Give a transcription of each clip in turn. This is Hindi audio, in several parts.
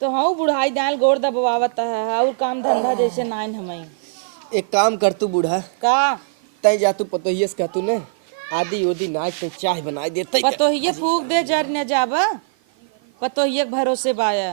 तो हाँ बुढ़ाई दाल गोड़ दबावत है और काम धंधा जैसे नाइन हमें। एक काम कर तू बूढ़ा, का तय जा तू पतोहिए से कहतू ने आदि ओदी नाच पे चाय बनाई देते पतोहिए फूक दे जर न जाबा पतोहिए के भरोसे बाया।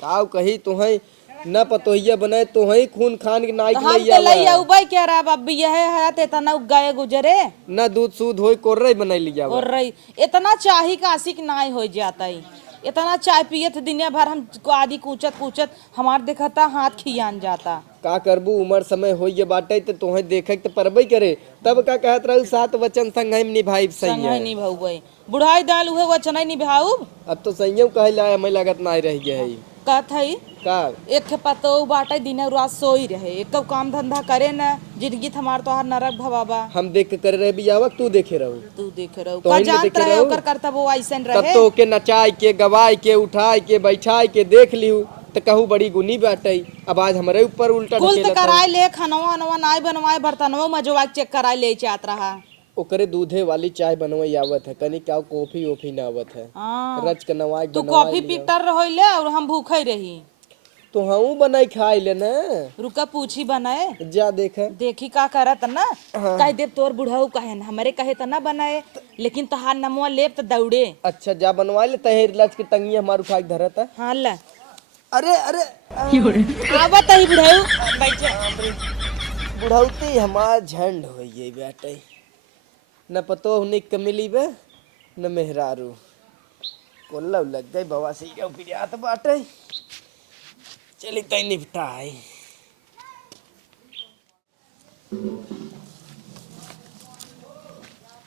काव कही तुहई न पतोहिया बनाए तुहई खून खान के नाइक हम लइया तो लइया उबाई क्या रहा अब यह है ते तना उगाए गुजरे न दूध सूध होई कोर्रे बनाई लिया और रही इतना चाही का आशिक नाई हो जाता ही। इतना चाय पिए थे दुनिया भर हम आदि कूचत कूचत हमार देखता हाथ खियान जाता। का करबू उमर समय होई ये बाटे तो तुहई देखे तो परबई करे तब का कहत रहू सात वचन संग हम निभाई सही संग है। नहीं भाऊ गई बुढ़ाई दाल हुए वचन नहीं भाऊ अब तो सही कह ला हमें लगत ना रह गया है कहत है का एक के पतो बाटे दिन रात सोई रहे एक काम धंधा करे न जिंदगी हमार तो हर नरक भवाबा। हम देख के कर रहे भी आवक तू देखे रहू तू देख रहो तो का हम जानत देखे रहे रहू। ओकर करता वो ऐसन तब रहे तो के नचाई के गवाई के उठाई के बैठाई के देख लिहू तो कहू बड़ी गुनी बाटे अब आज हमारे ऊपर उल्टा कुल तो ढकेलत हऊ। कराए ले खनवा नवा नाई बनवाए बर्तनवा मजवा चेक कराए ले चाहत रहा। ओकरे दूधे वाली चाय बनवाई आवत है कनी क्या कॉफी ओफी ना आवत है हाँ रच के नवाई तू बनवाई कॉफी लिया। पीटर रहोले और हम भूखे रही। तो हम बनाई खाई ले ना रुका पूछी बनाए जा देख देखी का करत ना कह दे तोर बुढ़ऊ कहे न हमरे कहे त ना बनाए लेकिन तहार नमवा लेप त दौड़े। अच्छा जा बनवा ले तहेर लच के टंगी हमार उठा के धरत है। हाँ ला अरे अरे आवत ही बुढ़ऊ बुढ़ौती हमार झंड हो गई बेटे न पतो निक के मिली बे न मेहरारू कोल्ला लग गई बाबा से पिरियात बाटे चली तई निपटाई।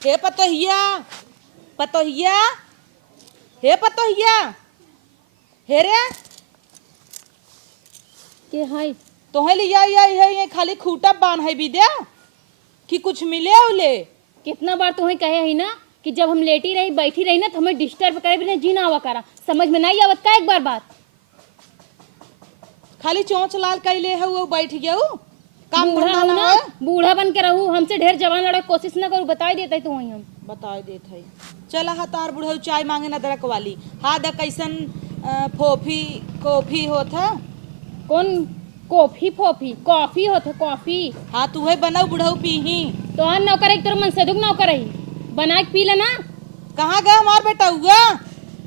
हे पतोहिया पतोहिया हे पतोहिया हे रे के हाय तोहे लिया है ये खाली खूटा बांध है विद्या कि कुछ मिले उले। कितना बार तुम्हें कहे है ना कि जब हम लेटी रही बैठी रही ना तो हमें डिस्टर्ब करे बिना जीना आवा करा समझ में नहीं आवत का एक बार बात। खाली चोंच लाल कैले है वो बैठ गया काम बूढ़ा धंधा हूँ ना ना होए। बूढ़ा बन के रहूँ हमसे ढेर जवान लड़ा कोशिश ना करूँ बता देते तो वही हम बता देत है चला हा तार बुढ़ऊ चाय मांगे ना दरक वाली हा द कैसन फोफी कॉफी होत है। कौन कॉफी फोफी कॉफी होते कॉफी हाँ तू है बनाऊ बुढ़ऊ पीही। तो हर नौकर एक तरह मन से दुख नौकर रही बना के पी लेना। कहाँ गया हमार बेटा हुआ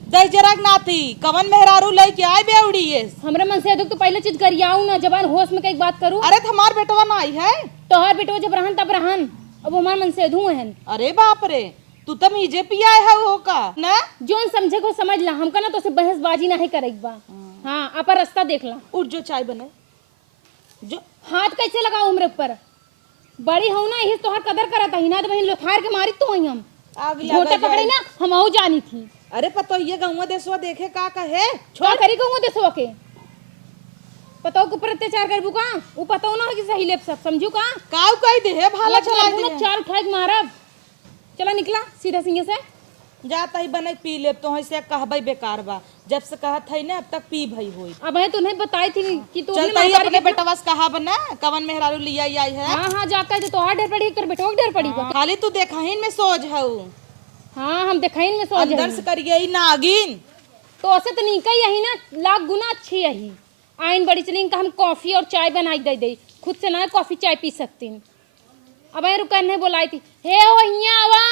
दही जराक नाती कवन मेहरारू लई के आए बेउड़ी ये। हमारे मन से दुख तो पहले चीज गरियाऊं ना जबान होश में कई बात करूँ। अरे हमार बेटवा ना आई है तो हर बेटो जब रहन तब रहन अब हमारे मन से धुएं हैं। अरे बाप रे तू तो मीजे पिया है वो का ना जोन समझे को समझ ला हमका ना तो से बहसबाजी नहीं करे बा। हाँ आपा रास्ता देख ला उठ जो चाय बने जो हाथ कैसे लगाओ हमरे ऊपर बड़ी हूं ना यही तोहर कदर करता ही ना तो वही लोथार के मारी तो हम आग घोटा लगा पकड़ी ना हम आऊ जानी थी। अरे पतो ये गौवा देसवा देखे का कहे छोड़ करी कहूँ देसो के पतो के ऊपर अत्याचार करबू का वो पतो ना है कि सही लेप सब समझू का काऊ कह दे है भाला चला ना दे चार उठा के मारब चला निकला सीधा सिंगे से जाता ही बने पी ले तो ऐसे कहबे बेकार बा जब से कहत है ना अब तक पी भई होई। अब है तूने बताई थी कि तू चलता ही अपने बेटवा से कहा बना कवन मेहरारू लिया आई है। हाँ हाँ जाकर तो तोहार ढेर पड़ी कर बेटो ढेर पड़ी बा। खाली तू देखहिन में सोच है हाँ हम दिखाइन में सोच अंदर से करिए नागिन तो ऐसे तो नहीं कही यही ना लाख गुना अच्छी यही आइन बड़ी चली हम कॉफी और चाय बनाई दे दे खुद से ना कॉफी चाय पी सकती। अब रुकन ने बोलाई थी हे ओ हिया आवा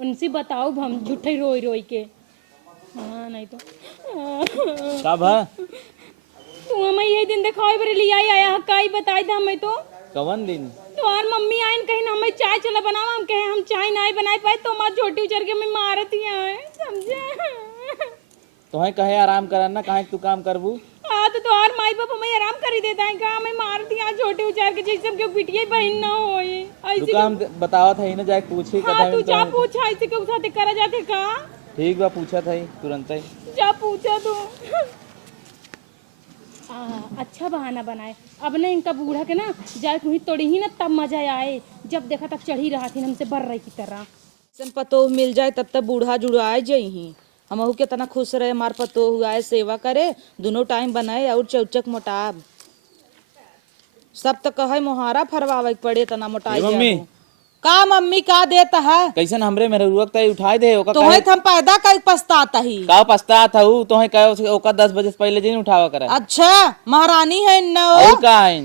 उनसे बताओ हम झूठे रोई रोई के। हाँ नहीं तो का भा तू हमें यही दिन दिखाई बरे लिया आया हकाई बताई था हमें तो कवन दिन तो और मम्मी आइन कहीं ना हमें चाय चला बनावा हम कहे हम चाय नहीं बनाई पाए तो हमारी छोटी उचर के मैं मारत ही आए समझे। तोहे कहे आराम करा ना काहे तू काम करबू। हाँ तो और माई बाप हमें आराम कर ही देता है कहा हमें मार दिया छोटे उचार के जैसे हम क्यों पिटिए बहन ना होए तू ऐसे काम बतावत है ना जाके पूछी हाँ तू जा पूछा ऐसे क्यों साथे करा जाते का ठीक बा पूछत है तुरंत ही जा पूछा तू। अच्छा बहाना बनाए अब ना इनका बूढ़ा के ना जाए वहीं तोड़ी ही ना तब मजा आए जब देखा तब चढ़ी रहा थी हमसे बर रही की तरह। सन पतो मिल जाए तब तक बूढ़ा जुड़ाए जही हमहू के तना खुश रहे मार पतो हुआ सेवा करे दोनों टाइम बनाए और चौचक मोटाब सब तो कहे मोहारा फरवावे पड़े तना मोटाई मम्मी का मम्मी का देता है कैसन हमरे मेरे रुक तय उठाए दे ओका तोहे हम पैदा कर पछताता ही। का पछता था ऊ तोहे कहे ओका 10 बजे से पहले जी उठावा करा। अच्छा महारानी है न और का है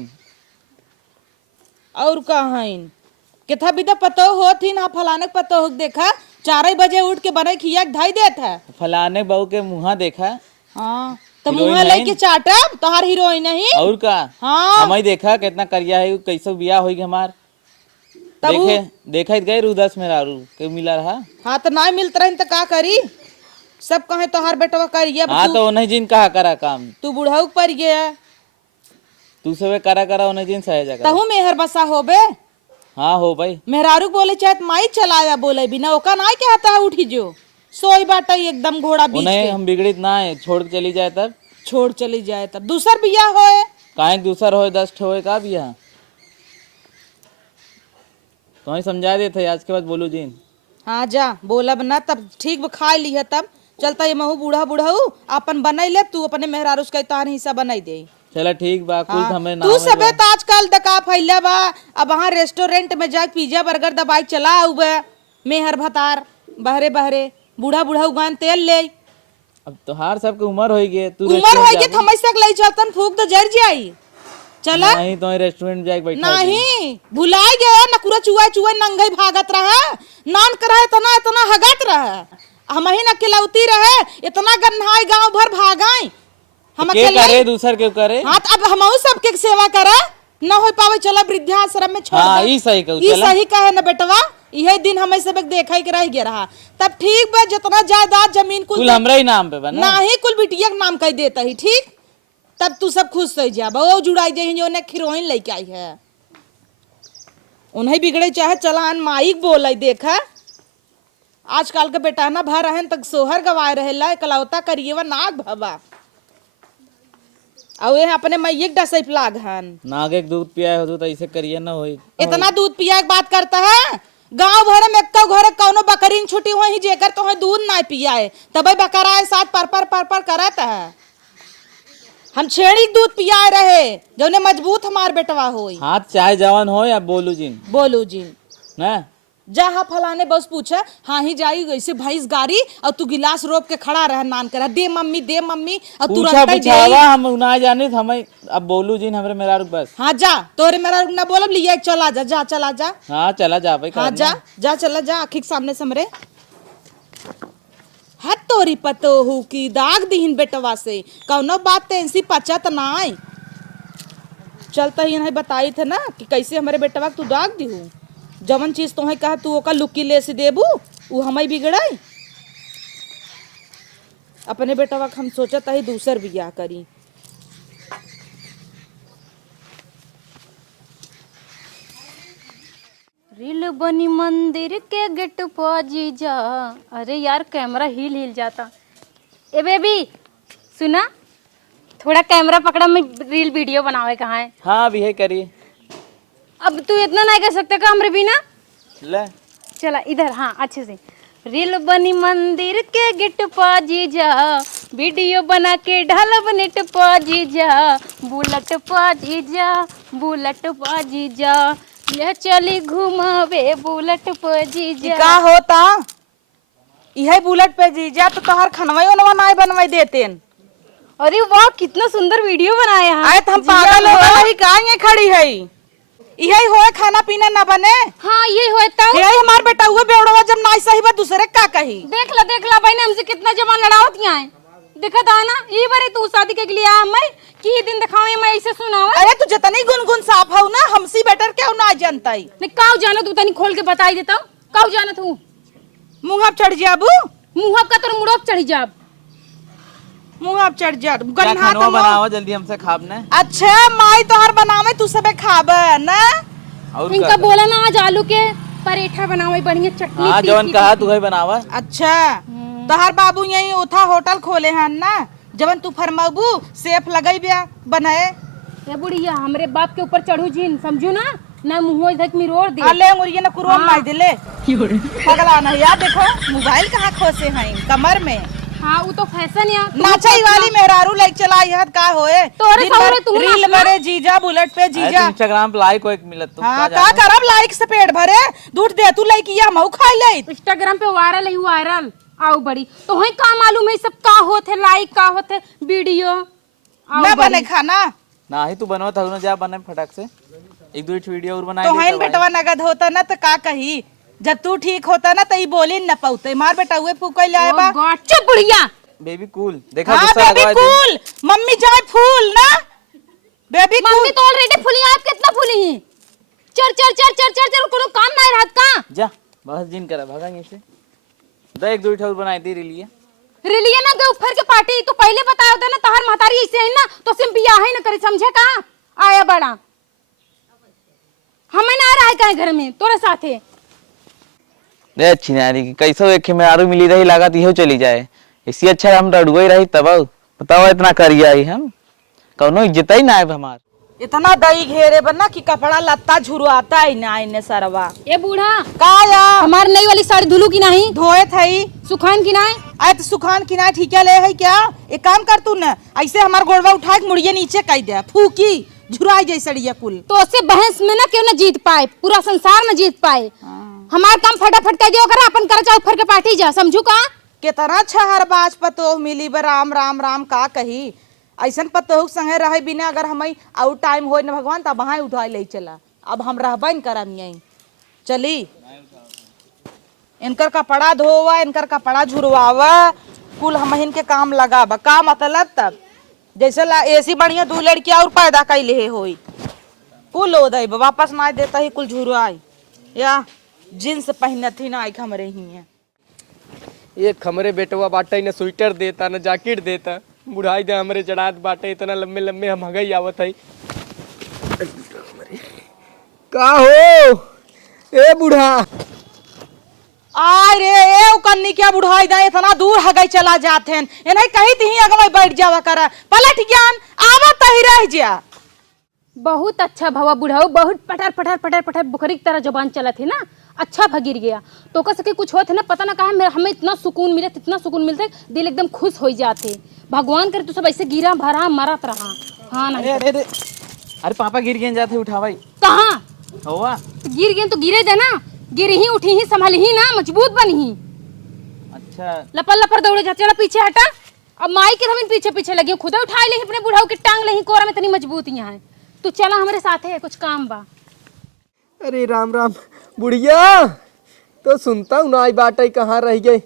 और का है केथा भी तो पतो होत ही ना फलाने के पतो हो देखा 4 बजे उठ के बने खिया के धाई देत है। फलाने बहू के मुहा देखा। हाँ तो हीरोइन मुँह नहीं? लेके चाटम तोहार हीरोइन नहीं। और का हाँ हमें देखा कितना करिया है कैसे बियाह होई हमार तब उ- देखे गए रू 10 मेरा रू के मिला रहा। हाँ तो ना मिलत रही तो का करी सब कहे तोहार बेटवा करिए हाँ तो उन्हें जिन कहा करा काम तू बुढ़ऊ पर गया तू सबे करा उन्हें जिन सहे जगह। तहू मेहर बसा होबे हाँ हो भाई मेहरारू बोले चाहे माई चलाया बोले बिना ओका ना कहता है उठी जो सोई बाटा एकदम घोड़ा बीच उन्हें के हम बिगड़ित ना है छोड़ के चली जाए तब छोड़ चली जाए तब दूसर बिया होए काहे दूसर होए 10 होए का बियाह तो ही समझा देते आज के बाद बोलू जिन। हाँ जा बोलब ना तब ठीक खा ली है तब चलता ये महू बूढ़ा बूढ़ऊ अपन बनाई ले तू अपने मेहरारू का तार हिस्सा बनाई दे। चला ठीक बा कुल हाँ, हमें तू सबे तो आजकल दका फैला बा अब वहाँ रेस्टोरेंट में जाके पिज्जा बर्गर दबाई चला उबे मेहर भतार बहरे बहरे बूढ़ा बूढ़ा उगान तेल ले अब तोहार सबके उम्र होई गे तू उमर हो गई थमई सक ले चलतन फूक तो जर जाई चला नहीं तो रेस्टोरेंट जाके बैठा नहीं भुलाए गया नकुरा चुआ चुआ नंगई भागत रहा नान करे इतना इतना हगत रहा हम ही न खिलौती रहे इतना गन्हाई गांव भर भागाई हम के अकेले करे दूसर के करे। हाँ तो अब हमहू सबके सेवा करे न हो पावे चला वृद्धाश्रम में छोड़ हाँ दे। ई सही कहू ई चला सही कहे न बेटवा यही दिन हमें सब देखे के रह गया रहा तब ठीक बा जितना जायदाद जमीन कुल हमरे ही नाम पे बना। नहीं कुल बिटिया के नाम कह देता ही ठीक तब तू सब खुश हो जा वो जुड़ाई जाही जो ने हीरोइन लेके आई है उन्हें बिगड़े चाहे चलान माइक बोले देखा आजकल के बेटा ना भर रहन तक सोहर गवाए रहेला कलौता करिए वा नाग भवा और ये अपने मैयक डसै लाग हन नागे के दूध पिया हो तो ऐसे करिए ना होई। इतना दूध पिया के बात करता है गांव भर में एक्का घर कौनो बकरीन छुटी हुई जेकर तो दूध ना पिया है तब बकरा है साथ पर करत है हम छेड़ी के दूध पियाए रहे जो मजबूत हमार बेटवा होई। हाथ चाहे जवान हो या बोलू जिन बोलू जी ना जहाँ फलाने बस पूछा हाँ ही जाई ऐसे भैंस गाड़ी और तू गिलास रोप के खड़ा रह नान करा दे मम्मी और तू पूछा रखता पूछावा हम ना जाने हमें अब बोलू जिन हमरे मेरा रुक बस। हाँ जा तोरे मेरा ना बोलब लिया चला जा चला जा हाँ चला जा भाई हाँ जा चला जा आखिर सामने समरे हद तोरी पतोहू की दाग दीहिन बेटवा से कौनो बात तेंसी पचत ना आई चलता ही नहीं बताई थे ना कि कैसे हमारे बेटवा तू दाग दीहू जवन चीज तुम्हें कहा तू ओका लुक्की ले से देबू वो हमें बिगड़ाई अपने बेटवा हम सोचत ही दूसर बियाह करी। रील बनी मंदिर के गेट पाजी जा। अरे यार कैमरा हिल जाता। ए बेबी सुना थोड़ा कैमरा पकड़ा मैं रील वीडियो बनावे कहाँ है। हाँ अभी है करिए। अब तू इतना नहीं कर सकता का हमरे बिना। ले चला इधर हाँ अच्छे से। रील बनी मंदिर के गेट पाजी जा वीडियो बना के ढालब नेट पाजी जा बुलेट पाजी जा ले चली घुमावे बुलेट पाजी जा। का होता यही बुलेट पे जीजा तो तोहर खनवाई ओनवा नाय बनवाई देतेन। अरे वाह कितना सुंदर वीडियो बनाया है। आए तो हम पागल हो गए ही काहे खड़ी है यही होए खाना पीना ना बने। हाँ ये होता है। यही हमार बेटा हुआ बेवड़वा जब नाई सही बा दूसरे का कही। देख ला भाई ने हमसे कितना जमान लड़ावत यहाँ है देखा था ना ये बारे तू शादी के लिए आ मैं की दिन दिखावे मैं ऐसे सुनावा। अरे तू जितनी गुनगुन साफ हो ना हमसी बेटर क्या ना जानता ही नहीं काऊ जाना तू तनी खोल के बताई देता हूँ काऊ जाना तू मुँह आप चढ़ जाबू मुँह का तो मुड़प चढ़ी जाब मुँह आप चढ़ जा क्या खानवा बनावा जल्दी हमसे खाब ने। अच्छा माई तोहर बनावे तू सबे खाब ना। और इनका बोला ना आज आलू के पराठा बनावे बढ़िया चटनी। हाँ जवन कहा तू ही बनावा। अच्छा तोहर बाबू यही उठा होटल खोले हैं ना जवन तू फरमाबू सेफ लगई बिया बनाए। ये बुढ़िया हमरे बाप के ऊपर चढ़ू जीन समझू ना मुँह इधर में रोड दे। अले मुर्गी ने कुरोम मार दिले पगला नहीं यार देखो मोबाइल कहाँ खोसे हैं कमर में हाँ वो तो फैशन या नाचाई वाली मेहरारू लाइक चला यहत का होए तोरे दिन भर सामने तू रील नाचना। बड़े जीजा बुलेट पे जीजा इंस्टाग्राम पे लाइक वाइक मिलत तो हाँ का करब लाइक से पेट भरे दूध दे तू लाइक या मऊ खा ले इंस्टाग्राम पे वायरल है वायरल आओ बड़ी तो है का मालूम है सब का होते लाइक का होते वीडियो आओ न बने बड़ी। खाना ना ही तू बनवा था जा बने फटाक से एक दो वीडियो और बनाई तो देता हइन भाई। बेटवा नगद होता ना तो का कही जब तू ठीक होता ना तो ई बोली न पौते मार बेटा हुए फूक ले आए बा ओ गॉड चुप बुढ़िया बेबी कूल देखा हाँ गुस्सा बेबी लगा दे। कूल मम्मी जाए फूल ना बेबी मम्मी कूल तो ऑलरेडी फुली आप कितना फुली है चल चल चल चल चल चल कोनो काम नहीं रहत का जा बस जिन करा भागा यहीं से दे एक दो और बनाई दे लिए रिलिया ना दे ऊपर के पार्टी तो पहले बताया होता ना तहर महतारी ऐसे है ना तो सिम बियाह ही ना करे समझे का आया बड़ा हमें ना रहा है कहीं घर में तोरे साथे रे अच्छी नारी की कैसो एक में आरू मिली रही लागत इहो चली जाए इससे अच्छा हम रडुआ ही रही तब बताओ इतना करिया ही हम कौनो इज्जत ही ना है हमार इतना दही घेरे बना कि कपड़ा लत्ता झुरवाता ही ना इन्हें सरवा ए बूढ़ा का या हमार नई वाली साड़ी धुलू की नहीं धोए थई सुखान की नहीं आए तो सुखान किनारे ठीक ले है क्या एक काम कर तू न ऐसे हमार गोड़वा उठा के मुड़िए नीचे कह दे फूकी झुराई जैसे सड़िया कुल तो उससे बहस में ना क्यों ना जीत पाए पूरा संसार में जीत पाए हमार काम फटाफट कर दियो कर अपन कर ऊपर के पार्टी जा समझू का कितना छहर बाज पतोह मिली बा राम राम राम का कही ऐसन पतोह संगे रहे बिना अगर हम आउट टाइम हो न भगवान तब वहाँ उठा ले चला अब हम रहबा न करम यहीं चली इनकर कपड़ा धोवा इनकर कपड़ा झुरवावा कुल हम इनके काम लगावा का मतलब तब जैसे ऐसी बढ़िया दू लड़कियां और पैदा कैले होई कुल हो दे वापस ना देता ही कुल झुरवाई या जींस पहनती ना एक हमरे ही है एक हमरे बेटवा बाटे न स्वेटर देता न जैकेट देता बुढ़ाई दे हमरे जड़ात बाटे इतना लंबे लंबे हम हगई आवत है का हो ए बूढ़ा आय रे ए कन्नी क्या बुढ़ाई दे इतना दूर हगई चला जाते हैं इन्हें कही थी अगर मैं बैठ जावा कर पलट ज्ञान आवत ही रह जा बहुत अच्छा भवा बुढ़ाऊ बहुत पटर पटर पटर पटर बुखरी की तरह जुबान चला थी ना अच्छा भगिर गया तो कह सके कुछ होते ना पता ना कहा हमें इतना सुकून मिलते दिल एकदम खुश हो जाते भगवान करे तू सब ऐसे गिरा भरा मरत रहा हाँ अरे नहीं अरे अरे अरे पापा गिर गए जाते उठा भाई कहाँ हुआ तो गिर गए तो गिरे दे ना गिर ही उठी ही संभाली ही ना मजबूत बनी ही अच्छा लपर लपर दौड़े जा चला पीछे हटा अब माई के हम पीछे पीछे लगे खुद उठा ले अपने बुढ़ाऊ की टांग ले कोरा में इतनी मजबूत यहाँ है तू चला हमारे साथ है कुछ काम बा अरे राम राम बुढ़िया तो सुनता हूँ ना आई बाटे कहाँ रह गई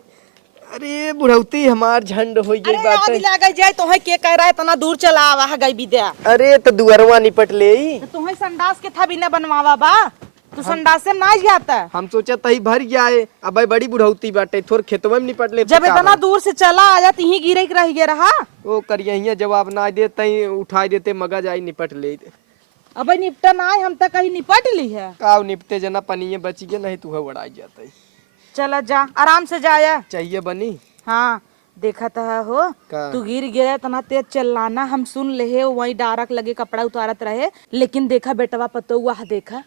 अरे बुढ़ौती हमार झंड हो गई अरे बाटे आदि लगा जाए तोहे के कह रहा है इतना दूर चला आवा है गई विद्या अरे तो दुअरवा निपट ले तुम्हें संडास के था बिना बनवावा बा तू संडास से ना जाता हम सोचा तही भर गया है अब भाई बड़ी बुढ़ौती बाटे थोड़ खेतवा में निपट ले जब इतना दूर से चला आया तही गिरे के रह गया रहा वो करिए जवाब ना दे तही उठा देते मगज आई निपट ले अब निपटा ना आए हम तक कहीं निपट ली है काव निपटे जना पनिये बची गए नहीं तू उड़ाई जाता चला जा आराम से जाया चाहिए बनी हाँ देखा था हो का? तू गिर गया इतना तेज चलाना हम सुन ले वही डारक लगे कपड़ा उतारत रहे लेकिन देखा बेटवा पतो वह देखा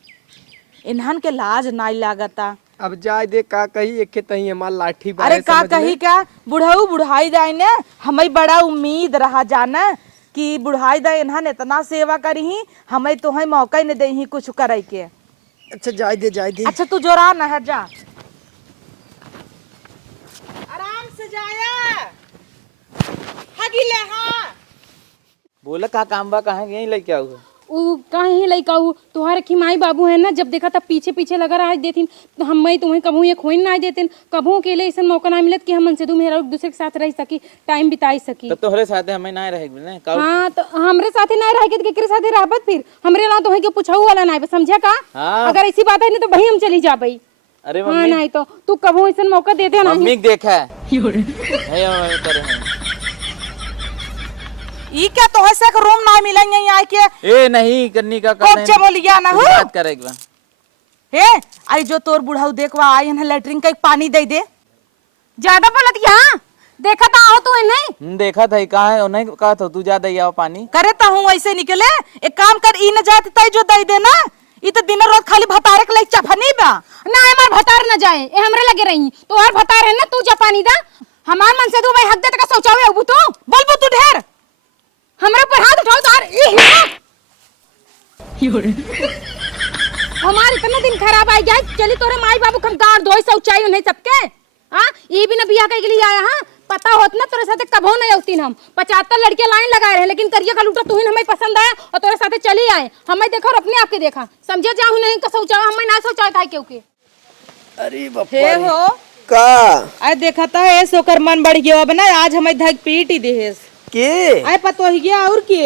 इन्हन के लाज ना लागता अब जाए दे का कही एक तही हमार लाठी बाहे अरे का समझ ले। कही क्या बुढ़ाऊ बुढ़ाई जाए ने हमें बड़ा उम्मीद रहा जाना कि बुढ़ाई दा इन्हन इतना सेवा करी हमें तो मौका ही नहीं दे कुछ करे के अच्छा जाए दे अच्छा तू जोरा न है जा आराम से जाया हगिले हाँ बोला का काम बा कहाँ यहीं लेके आऊ वो कहीं लइका हूँ तुम्हारे की माई बाबू है ना जब देखा तब पीछे पीछे लगा रहा देतीन तो हम मैं तुम्हें कभू ये खोइन ना देतीन कभू के लिए ऐसा मौका ना मिलत कि हम मनसे मेरा एक दूसरे के साथ रह सकी टाइम बिताई सकी तब तोहरे साथे हमें ना रहेगी ना का हाँ तो हमरे साथे ना रह के केकरे साथे रहबत फिर हमरे ना तो है कि पूछाऊ वाला ना समझा का हाँ। अगर ऐसी बात है नहीं तो भाई हम चली जा भाई अरे हाँ मम्मी नहीं तो तू कभू ऐसा मौका दे दे मम्मी नहीं के देखा है है करे हैं ई क्या तो ऐसे का रूम ना मिलेंगे यहाँ के ए नहीं करनी का कब चे बोलिया ना हो बात करेगा हे आई जो तोर बुढ़ाऊ देखवा आई है लेटरिन का एक पानी दे दे ज्यादा बोलत यहाँ देखा तो आओ तू नहीं देखा था कहाँ है नहीं कहा था तू जा दे आओ पानी करे तो हूँ ऐसे निकले एक काम कर ई न जाते तय जो दे देना ई तो दिन रात खाली भतारे के लिए चफनी बा ना हमार भतार न जाए ए हमरे लगे रही तो और भतार है ना तू जा पानी दा हमार मन से तू भाई हक दे तक सोचावे अब तू बोलबू तू ढेर हमरे पर हाथ उठाओ तार हमार इतना दिन खराब आई जाए चली तोरे माई बाबू हम गार धोई शौचाई नहीं सबके हां ये भी ना बियाह के लिए आया हां पता होत ना तोरे साथे कबो नहीं होती हम 75 लड़के लाइन लगाए रहे लेकिन करिया का लूटा तू ही हमें पसंद आया और तोरे साथे चली आए हमें देखो और अपने आप के देखा समझे जाऊं नहीं का शौचाई हमें ना शौचाई खाए क्योंकि अरे हे बापा हो का अरे देखा था है सोकर मन बढ़ गया अब ना आज हमें धक पीट ही देहेस के अरे पतो ही गया और के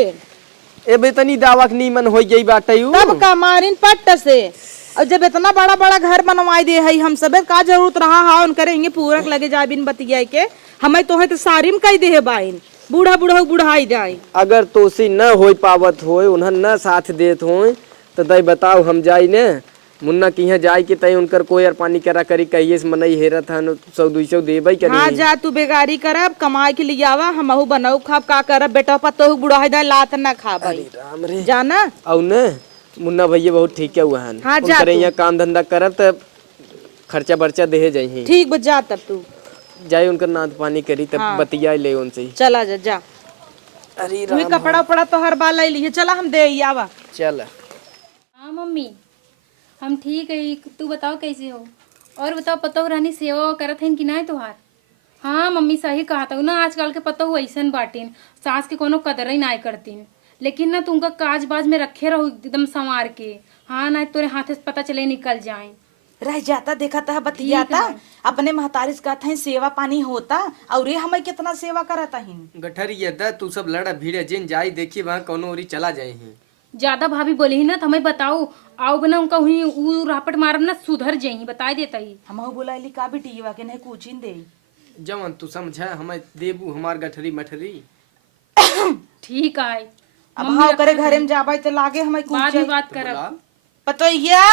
ए बेतनी दावक नीमन हो गई बाटे यू तब का मारिन पट्ट से और जब इतना बड़ा बड़ा घर बनवाई दे है हम सब का जरूरत रहा हा उन करेंगे पूरक लगे जा बिन बतिया के हमें तो है तो सारिम कह दे है बाइन बूढ़ा बूढ़ा बुढ़ाई जाए अगर तोसी न हो पावत होए उन्हन न साथ देत होए तो दई बताओ हम जाई ने मुन्ना किहाँ जाए के तई उनकर कोई और पानी करा करी कहिए से मनई हेरत हन 100-200 देबई करी हाँ जा तू बेगारी करब कमाई के लिए आवा हमहू बनाऊ खाब का करब बेटा पतो बुढ़ाई जाए लात न खाबई राम रे जाना औ न मुन्ना भैया बहुत ठीक है हुआ हन हाँ, जा उनकरे तू। यहाँ काम धंधा करब त खर्चा बर्चा देहे जाई ठीक बजा तब तू जाए उनकर नाद पानी करी तब हाँ। बतिया ले उनसे चला जा अरे तुम्हें कपड़ा उपड़ा तो हर बार ले लिए चला हम दे ही आवा चल हाँ मम्मी हम ठीक है तू बताओ कैसे हो और बताओ पतो रानी सेवा करत है कि नहीं तुहार हाँ मम्मी सही कहा था ना आजकल के पतो ऐसन बाटिन सास के कोनो कदर ही ना करतीन लेकिन ना तुमका काज बाज में रखे रहो एकदम संवार के हाँ ना तोरे हाथे से पता चले निकल जाए रह जाता देखा था बतियाता अपने महतारी का था सेवा पानी होता और ये हमें कितना सेवा करता ही गठर ये द तू सब लड़ा भीड़े जिन जाई देखी वहाँ कोनो ओरी चला जाए हैं ज्यादा भाभी बोले ही ना तो हमें बताओ आओ बना उनका हुई ऊ रापट मारब ना सुधर जाई बता देता ही हम बोला का बिटिया के नहीं कुचिन दे जवन तू समझा हमें देबू हमार गठरी मठरी ठीक है अब हाउ करे घरे में जाबे तो लागे हमें बाद में बात करब पतो ये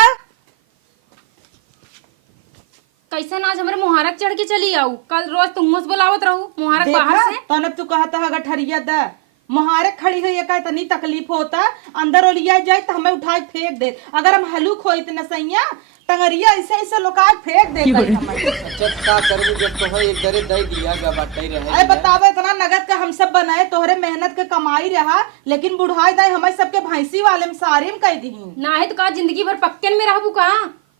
कैसे आज हमारे मुहारक चढ़ के चली आऊ कल रोज तुम मुझ बुलावत रहू मुहारक बाहर से तब तू कहता है गठरिया द मुहारक खड़ी हुई का इतनी तकलीफ होता अंदर ओलिया जाए तो हमें उठा के फेंक दे अगर हम हलूक हो इतना सैया टंगरिया ऐसे ऐसे लोका फेंक दे जब का करबू जब तो एक दरे दे दिया गा बाटई रहे अरे बतावे इतना नगद का हम सब बनाए तोहरे मेहनत के कमाई रहा लेकिन बुढ़ाई दाई हमें सबके भैंसी वाले में सारी में कह दी ना है तो का जिंदगी भर पक्के में रहबू का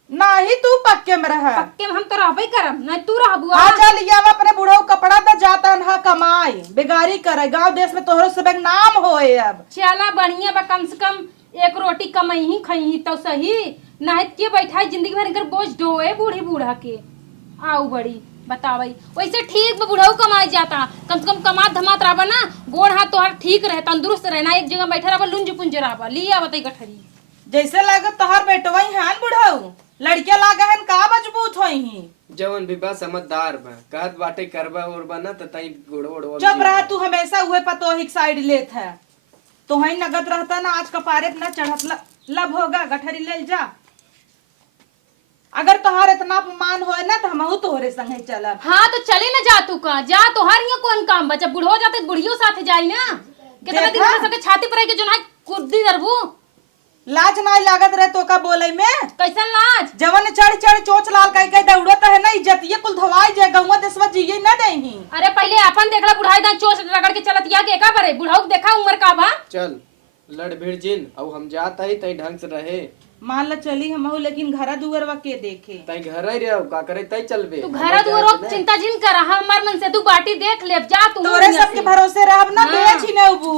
ना ही तू पक्के में रहा पक्के में हम तो रहबे करब ना तू रहबू आ जा लिया अपने बुढ़ऊ कपड़ा तो जाता ना कमाई बेगारी करे गांव देश में तोहरे सब एक नाम होए अब चला बढ़िया बा कम से कम एक रोटी कमाई ही खाई तो सही ना है के बैठा जिंदगी भर इनकर बोझ ढोए बूढ़ी बूढ़ा के आऊ बड़ी बतावई वैसे ठीक बा बुढ़ऊ कमाई जाता कम से कम कमात धमात रहबा ना गोड़ हाथ तोहर ठीक रहे तंदुरुस्त रहे ना एक जगह बैठा रहबा लुंज पुंज रहबा लिया बताई गठरी जैसे लगे तोहर बेटवा हान बुढ़ऊ लड़के लागे हन का मजबूत होई ही जवन भी बा समझदार बा कहत बाटे करबा और बना त तई गोड़ो ओड़ो जब रहा तू हमेशा हुए पतो हिक साइड लेत है तो ही नगद रहता ना आज कपारे ना चढ़त लब होगा गठरी ले जा अगर तोहार इतना अपमान होए ना तो हमहू तोहरे संगे चलब हाँ तो चले ना जा तू का जा तोहार यहाँ कौन काम बचा बुढ़ो जाते बुढ़ियो साथे जाई ना कितना दिन से साथे छाती पर के जो ना कुर्दी दरबू लाज नहीं लागत रहे तो का बोले में कैसन लाज जवन चढ़ चढ़ चोच लाल कह दौड़त है ना इज्जतिये कुल धवाई जे गौवा देशवा जिये न देही अरे पहले अपन देखला बुढ़ाई दान चोच रगड़ के चलत या के का बरे बुढ़ाऊ देखा उम्र का बा चल लड़ भिड़ जिन अब हम जात है तई ढंग से रहे मान ला चली हमहू लेकिन घरा दुअरवा के देखे तई घर ही रहो का करे तई चलबे तू घर दुरो चिंता जिन कर हमार मन से तू बाटी देख ले जा तू तोरे सबके भरोसे रहब ना बेच ही नेबू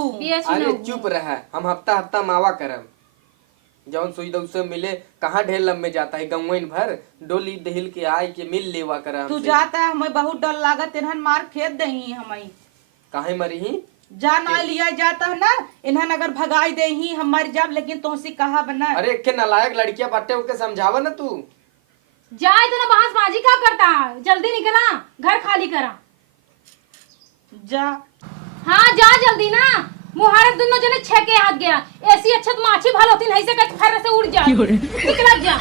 अरे चुप रहा हम हफ्ता हफ्ता मावा करम जौन सुई दऊ से मिले कहाँ ढेर लम्बे जाता है गंगवन भर डोली दहिल के आए के मिल लेवा करा तू जाता है हमें बहुत डर लागत इन्हन मार खेत दही हमें काहे मरी ही जा ना लिया जाता है ना इन्हन अगर भगाई दे ही हम मर जाब लेकिन तुमसे कहा बना अरे के नालायक लड़कियां बाटे ओके समझावा ना तू जाए तो ना बहस बाजी का करता जल्दी निकला घर खाली करा जा हाँ जा जल्दी ना मुहारक दोनों जने छेके हाथ गया ऐसी अच्छा तो माछी भाल होती नहीं से कच फर से उड़ जा निकला जा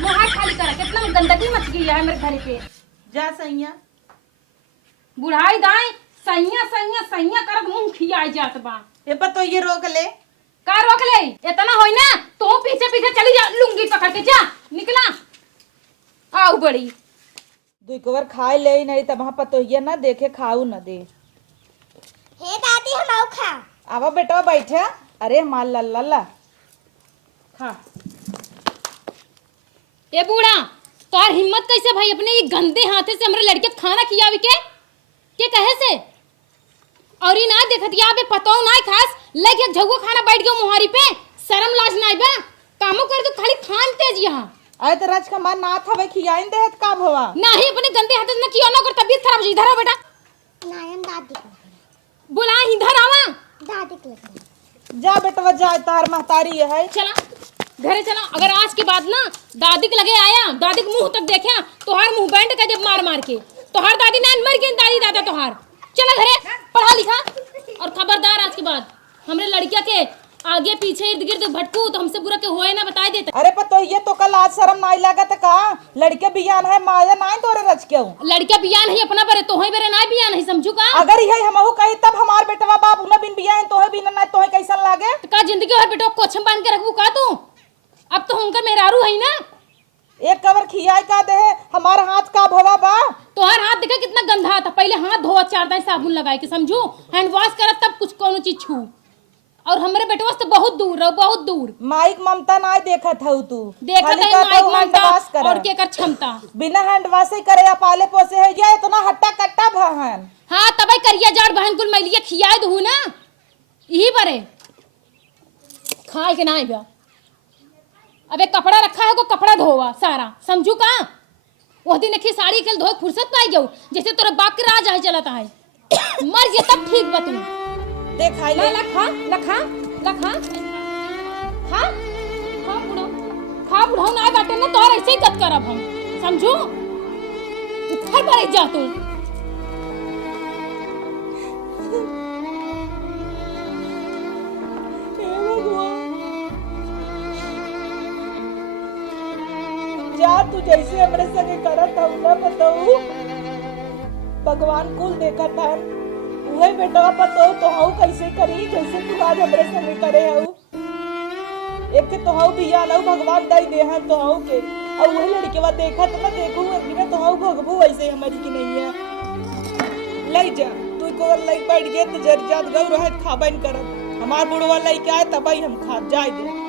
मुहार खाली करा कितना गंदगी मच गई है मेरे घर पे जा सैया बुढ़ाई दाई सैया सैया सैया करत मुंह खियाई जात बा ये पर तो ये रोक ले का रोक ले इतना होई ना तो पीछे पीछे चली जा लुंगी पकड़ के जा निकला आओ बड़ी दुई कवर खाए ले नहीं तब वहाँ पतोहिया ना देखे खाऊ न दे। हे दादी हम आओ खा। आवा बेटा बैठे। अरे माल लल्ला ला खा। ए बूढ़ा तोर हिम्मत कैसे भाई अपने ये गंदे हाथे से हमरे लड़के खाना खियावी के कहे से? और ई ना देखत या बे पतो ना खास लेके झगो खाना बैठ गयो मुहारी पे। शर्म लाज ना बा कामो कर तो खाली खान तेज यहाँ। अरे तो राज का मन ना था भाई खियाइन दे का भवा ना ही अपने गंदे हाथ से ना किया ना कर तबीयत खराब हो इधर आओ बेटा। नायम दादी को बोला इधर आवा। दादी को लगा। जा बेटा जा तार महतारी है। चला घरे चला। अगर आज के बाद ना दादी के लगे आया दादी के मुंह तक देखे तोहार मुंह बैंड का जब मार मार के तोहार दादी ना मर गई दादी दादा तोहार। चला घरे पढ़ा लिखा और खबरदार आज के बाद हमरे लड़किया के आगे पीछे इर्द गिर्द भटकू तो हमसे बुरा के होए ना बताई देता। अरे पतोहिया तो कल आज शर्म नाई लागत का लड़के बियान है माया नाई तोरे रच के लड़किया बिया नहीं अपना बरे तोहे बरे ना बिया नहीं समझू का। अगर यही हमहू कही तब हमार बेटवा बाप न बिन बिया है तोहे बिन ना तोहे कैसन लागे। तो का जिंदगी और बेटो कोछम बांध के रखबू का तू? अब तो उनका मेहरारू है ना। एक कवर खियाई का दे हमार हाथ का भवा बा। तोहार हाथ देखा कितना गंदा था। पहले हाथ धोआ 4 दिन साबुन लगाए के समझू हैंड वॉश करत तब कुछ कोनो चीज छू। और हमरे बेटवा से बहुत दूर रहो बहुत दूर। माइक ममता नाई देखत हऊ तू देखत खाली है कहत माइक हऊ हैंड ममता वॉश कर और के कर क्षमता। बिना हैंड वॉश ही करे पाले पोसे है ये इतना हट्टा कट्टा भहन। हाँ तबे करिया जाड़ बहन कुल मैलिया खियाए दहू ना यही बरे खाए के ना बा। अबे कपड़ा रखा है को कपड़ा धोवा सारा समझू का। वो दिन देखी साड़ी के धो फुर्सत पाई जाऊ जैसे तोरा बाप के राज है चलता है मर जे तब ठीक बा तुम। देखाई ले लखा लखा लखा खा खा बुढ़ाऊ ना बाटे ना तोहर ऐसे ही गत करब हम समझू। उखड़ पड़े जा तू। जा तू जैसे हमरे संगे करत हऊ ना बताऊ भगवान कुल देखत है उहे बेटवा पतो तो हऊ कैसे करी जैसे तू आज हमरे संगे करे हऊ। एक के तो हऊ बिया लऊ भगवान दई दे हैं तो हऊ के और वही लड़केवा देखत ना देखू एक दिन तो हऊ भगबू ऐसे हमारी की नहीं है। लई जा तू को लई बैठ गे तो जर जात गऊ रहे खाबन करत हमार बुढ़वा लई के आए तबई हम खा जाए दे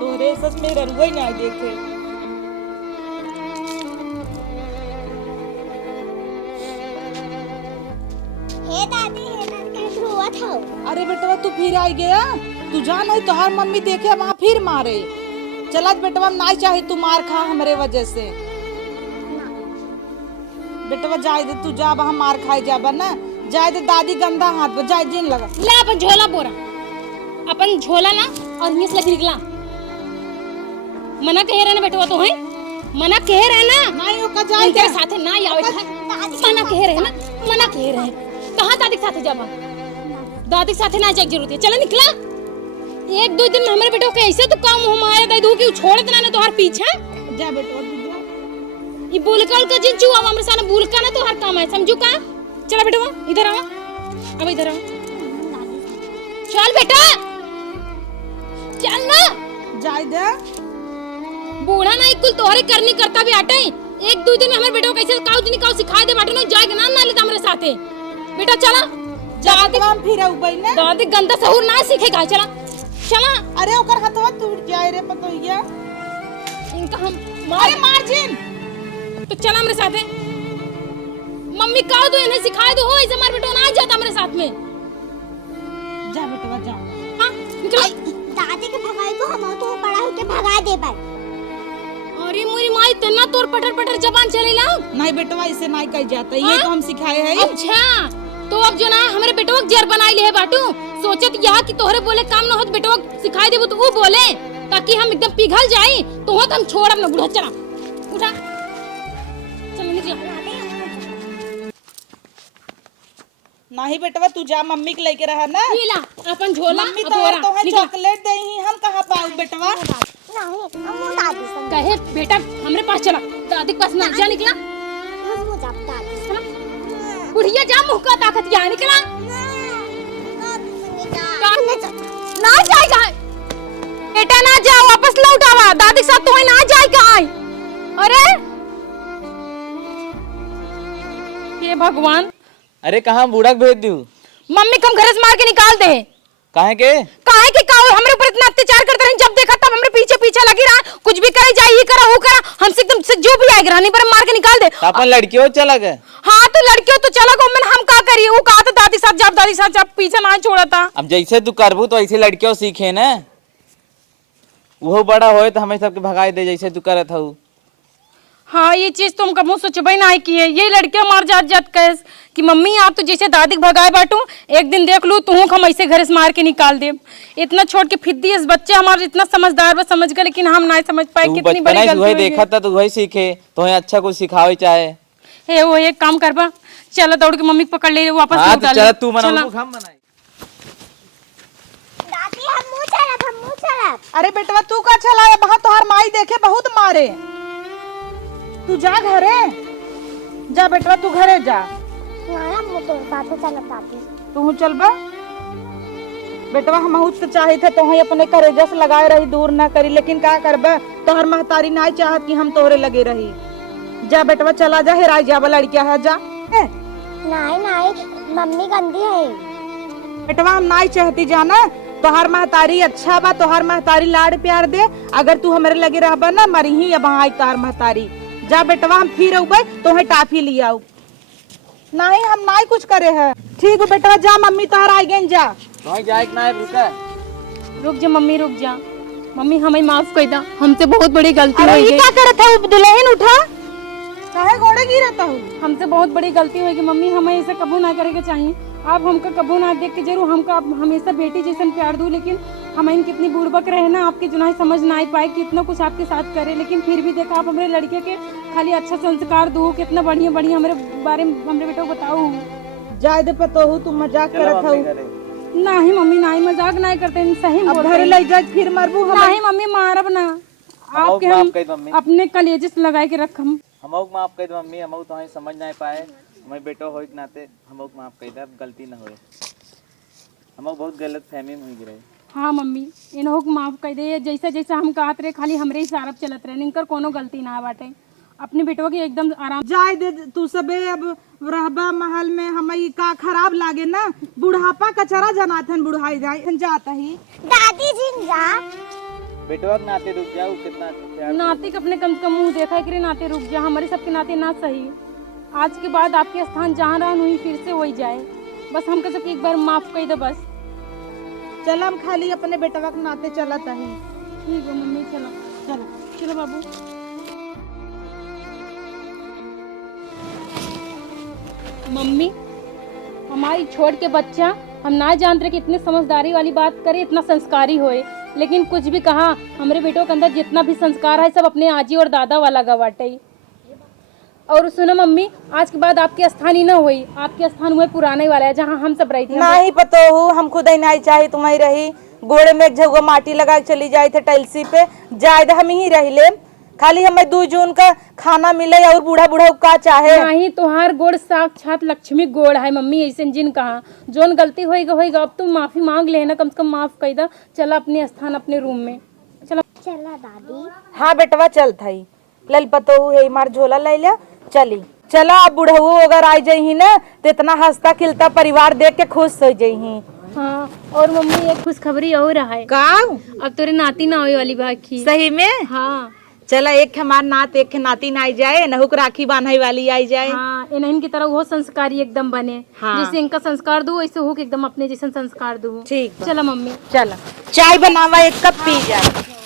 तोरे सस मेरे रुई ना देखे। हे दादी कैसे हुआ था? अरे बेटवा तू फिर आई गया तू जान है तोहार मम्मी देखे वहाँ फिर मारे। चला बेटवा ना चाहे तू मार खा हमारे वजह से। बेटवा जाए दे तू जा वहाँ मार खाए जाबा ना जाए दे दादी गंदा हाथ पर जाए जिन लगा। ले अपन झोला बोरा अपन झोला ना और हिंस लग निकला। मना कहे रहना बेटवा तो है मना कहे रहना नहीं ओका जाए तेरे साथे ना आवे था। मना कहे रहना मना कहे रहे कहां दादी के साथे जाबा। दादी के साथे ना जाए जरूरत है चला निकला। 1-2 दिन में हमारे बेटो के ऐसे तो काम हम आया दे दू कि छोड़त ना तोहार पीछे जा बेटवा ये बुलकल का जिंचू अब हमरे सामने बुलका ना तोहार काम है समझू का। चला बेटवा इधर आओ अब इधर आओ चल बेटा चल ना जाए दे बूढ़ा ना कुल तोहरे करनी करता भी आटे 1-2 दिन में हमारे बेटो कैसे काउ दिन काउ सिखा दे बाटे ना जाएगा ना लेता हमारे साथे बेटा चला दादी हम फिर आऊ बइने दादी गंदा सहूर ना सीखेगा चला चला। अरे ओकर हाथवा टूट जाए रे पतोहिया इनका हम अरे मार्जिन तो चला हमारे साथे मम्मी काउ दो इन्हें सिखाए दो हो ऐसे हमारे बेटो ना जाता हमारे साथ में। जा बेटवा जा हां निकल दादी के भगाई को हम तो बड़ा होके भगा दे पाए। अरे मोरी माई तना तोर पटर पटर जबान चलेला। नहीं बेटवा इसे नहीं कह जाता ये तो हम सिखाए है। अच्छा तो अब जो ना हमारे बेटवा जर बनाई ले है बाटू सोचत यह कि तोहरे बोले काम ना हो तो बेटवा सिखाई देबो तो वो बोले ताकि हम एकदम पिघल जाई तो हो तो हम छोड़ब ना बुढ़ा। चला उठा चल निकला। नहीं बेटवा तू जा मम्मी के लेके रहा ना ये ला अपन झोला मम्मी अब तो बोरा तो है निकला। चॉकलेट दे ही हम कहां पाऊ बेटवा। नहीं हम दादी संग कहे बेटा हमरे पास चला दादी के पास ना जा निकला। हम जब दादी बुढ़िया जा मुंह का ताकत यहाँ निकला ना जाएगा बेटा ना जा वापस लौट आवा दादी के साथ तो ना जाएगा। अरे ये भगवान, अरे कहाँ बूढ़ा भेज दू? मम्मी कम घर से मार के निकाल दे। काहे के? काहे के काहे हमरे ऊपर इतना अत्याचार करते रहे, जब देखा तब हमरे पीछे पीछे लगी रहा, कुछ भी करे जाए, ये करा वो करा, हमसे एकदम से जो भी आएगा रानी पर मार के निकाल दे। तो अपन लड़कियों चला गए? हाँ तो लड़कियों तो चला गो, मैंने हम का करिए, वो कहा था दादी साथ जब पीछे ना छोड़ा था। अब जैसे तू करबू तो ऐसे लड़कियों सीखे ना, वो बड़ा होए तो हमें सबके भगाई दे जैसे तू करत हूँ। हाँ ये चीज तुम कबू सोचबे ना की है, ये लड़कियां मार जात कह कि मम्मी आप तो जैसे दादी के भगाए बाटू, एक दिन देख लू तू हम ऐसे घर से मार के निकाल दे। इतना छोड़ के फिद्दी इस बच्चे हमारे इतना समझदार बस समझ गए, लेकिन हम ना समझ पाए कितनी बड़ी गलती हुई। देखा था तो वही सीखे, तो अच्छा कुछ सिखावे चाहे। हे वो एक काम करबा, चलो दौड़ के मम्मी पकड़ ले वापस हाँ, लौटा तो ले। चल तू मना, हम मनाई। दादी हम मुंह चला। अरे बेटवा तू का चलाया, वहां तोहार माई देखे बहुत मारे। तू जा घरे जा बेटवा, तू घरे जा। ना मुंह तो बातें चला दादी। तू चल बा बेटवा, हम तो चाहे थे तो अपने करेजा से लगाए रही, दूर ना करी, लेकिन क्या करबे, तोहर महतारी ना चाहत कि हम तोहरे लगे रही। जा बेटवा चला जा, हेराई जा लड़किया है, जा। नहीं मम्मी गंदी है। बेटवा हम ना चाहती जाना, तोहार महतारी अच्छा बा, तोहार महतारी लाड़ प्यार दे, अगर तू हमारे लगे रहबा ना मरी ही अब आई तोहार महतारी। जा बेटवा हम फिर अबे तोहे टाफी लिया आऊ। नहीं हम ना कुछ करे है। ठीक है बेटवा जा, मम्मी तोहर आई गई, जा। तो जाए ना है, रुक जा मम्मी, रुक जा मम्मी, हमें माफ कर दा, हमसे बहुत बड़ी गलती अरे हुई ये है। क्या करत है, दुल्हन उठा, काहे घोड़े गिरता हूँ। हमसे बहुत बड़ी गलती हुई मम्मी, हमें ऐसा कबू ना करे के चाहिए। आप हमका कबू ना देख के जरूर हमका हमेशा बेटी जैसन प्यार दू, लेकिन हमें कितनी बुड़बक रहे ना, आपके जुनाई समझ ना पाए कि इतना कुछ आपके साथ करे, लेकिन फिर भी देखा आप हमारे लड़के के खाली अच्छा संस्कार दो, कितना बढ़िया बढ़िया हमारे बारे में हमारे बेटो को बताओ। जाए दे पतो हूँ तुम मजाक करत हूँ। नहीं मम्मी नहीं, मजाक नहीं करते, सही अब घरे ले जाए फिर मरबू हम। नहीं मम्मी मारब ना, आपके हम अपने कलेजे से लगा के रखम। हम माफ कर दे मम्मी, हम तो समझ ना पाए, हमें बेटो हो नाते हम माफ कर दे, गलती ना होए, हम बहुत गलत फहमी में हो गए। हाँ मम्मी इन्हों को माफ कर दे, जैसा जैसा हम कहत रहे खाली हमरे ही सारप चलत रहे, इनकर कोनो गलती ना बाटे, अपने बेटवा के एकदम आराम। जाए दे तू सबे, अब रहबा महल में हमें का खराब लागे ना, बुढ़ापा कचरा जनाथन बुढ़ाई जाए जाता ही। दादी जी जा। बेटवा के नाते रुक जाओ, कितना प्यार। नाते अपने कम से कम मुंह देखा है कि रे नाते रुक जा, हमारे सबके नाते ना सही, आज के बाद आपके स्थान जहाँ रहा वहीं फिर से वही जाए, बस हमको सबके एक बार माफ कर दे बस। चल हम खाली अपने बेटवा के नाते चलत ही। ठीक है मम्मी, चलो चलो चलो बाबू। मम्मी हमारी छोड़ के बच्चा, हम ना जानते कि इतने समझदारी वाली बात करे, इतना संस्कारी होए, लेकिन कुछ भी कहा हमारे बेटों के अंदर जितना भी संस्कार है सब अपने आजी और दादा वाला गवाटे। और सुनो मम्मी, आज के बाद आपके स्थान ही ना हुई, आपके स्थान हुए पुराने वाला है जहाँ हम सब रहते हैं। नहीं पतो हूँ, हम खुद ही नहीं चाहे तुम्हें रही, गोड़े में एक झगुआ माटी लगा के चली जाए थे टैलसी पे, जाए हम ही रह ले, खाली हमें 2 जून का खाना मिले और बूढ़ा बूढ़ा का चाहे। नहीं तुहार गोड़ साक्षात लक्ष्मी गोड़ है मम्मी, ऐसे जिन कहा जोन गलती होएगा, अब तुम माफी मांग लेना, कम से कम माफ कर दा। चला अपने स्थान अपने रूम में चला। चला दादी। हाँ बेटवा चल थाई, लल पतो है मार झोला ले लिया, चली चला। अब बुढ़ऊ अगर आ जाही ना तो इतना हंसता खिलता परिवार देख के खुश हो जाही। हाँ और मम्मी एक खुशखबरी और है, का अब तोरे नाती ना होए वाली बाकी। सही में? हाँ चला एक हमार नात एक नाती ना आई जाए, नहुक राखी बांधे वाली आई जाए। हाँ इन्हीं की तरह वो संस्कारी एकदम बने। हाँ। जैसे इनका संस्कार दो वैसे हो एकदम अपने जैसे संस्कार दो। ठीक चला मम्मी चला, चाय बनावा 1 कप पी जाए।